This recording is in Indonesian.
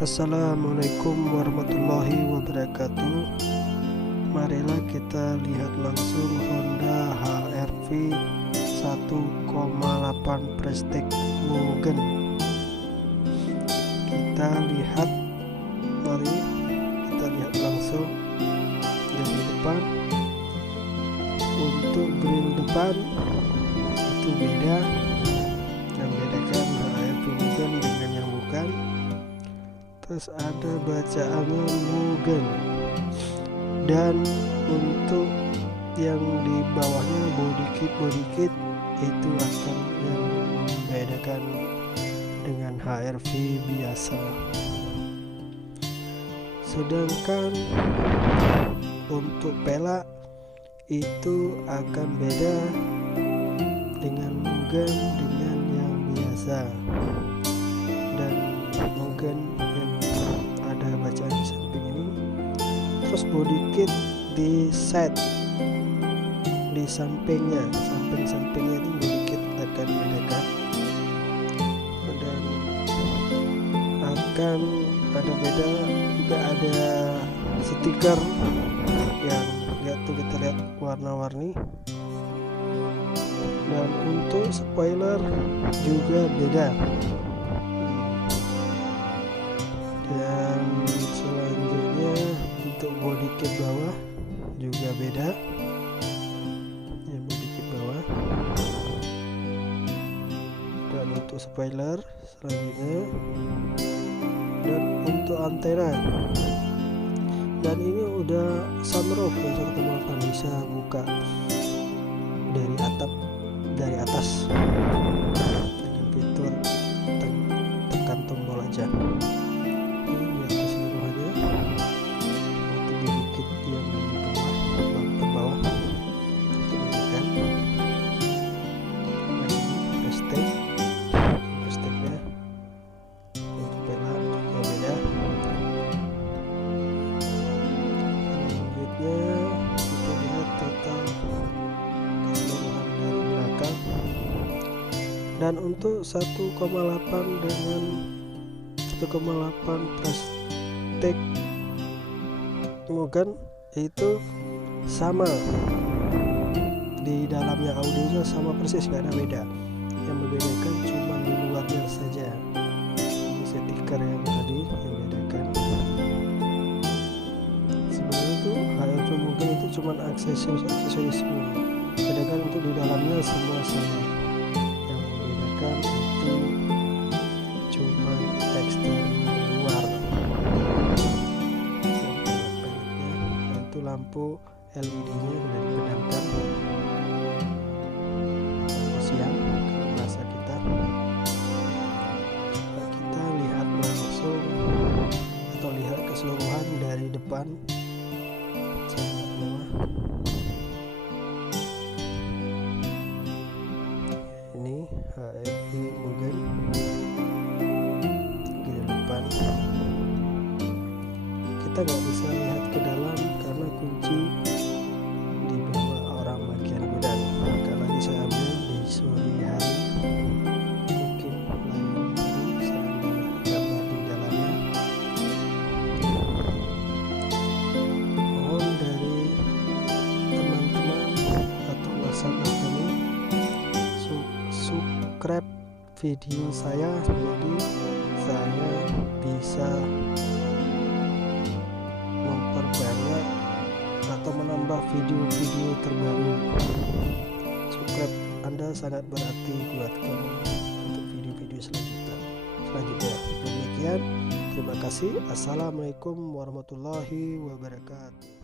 Assalamualaikum warahmatullahi wabarakatuh. Marilah kita lihat langsung Honda HR-V 1,8 Prestige Mugen. Mari kita lihat langsung dari depan. Untuk grill depan itu beda, yang bedakan HR-V Mugen dengan yang bukan. Terus ada bacaannya Mugen, dan untuk yang di bawahnya body kit itu akan yang membedakan dengan HR-V biasa. Sedangkan untuk pelak itu akan beda dengan Mugen dengan yang biasa. Dan Mugen yang ada bacaan di samping ini, terus body kit di set di sampingnya itu body kit akan bedakan, dan akan ada beda juga, ada stiker yang kita lihat warna-warni. Dan untuk spoiler juga beda. Dan selanjutnya untuk body kit bawah juga beda, ya, body kit bawah. Dan untuk spoiler selanjutnya, dan untuk antena, dan ini udah sunroof yang 1,8, bisa buka dari atas dengan fitur tekan tombol aja. Ini lihat keseluruhannya. Itu body kit yang di bawah itu bedakan. Dan Prestige-nya untuk pelak juga beda. Selanjutnya kita lihat total keseluruhan dari belakang. Dan untuk 1,8 dengan 1,8 Prestige Mugen itu sama, di dalamnya audionya sama persis, gak ada beda. Yang membedakan cuma di luarnya saja. Ini stiker yang tadi yang bedakan. Sebenarnya itu HR-V Mugen itu cuma aksesoris semua, sedangkan untuk di dalamnya semua sama. Yang membedakan itu cuma eksterior luar. Dan itu lampu LED-nya sudah dipadamkan, lampu siang kalau bahasa kita. Coba kita lihat langsung atau lihat keseluruhan dari depan sampai bawah. Ini HR-V Mugen di depan. Kita nggak bisa lihat ke dalam karena kunci di bawah orang bagian gudang. Karena saya ambil di sore hari, mungkin lain hari saya ambil gambar di dalamnya. Mohon dari teman-teman atau nasabah kami subscribe video saya, jadi saya bisa memperbanyak atau menambah video-video terbaru. Subscribe Anda sangat berarti buat kami untuk video-video selanjutnya. Demikian, terima kasih. Assalamualaikum warahmatullahi wabarakatuh.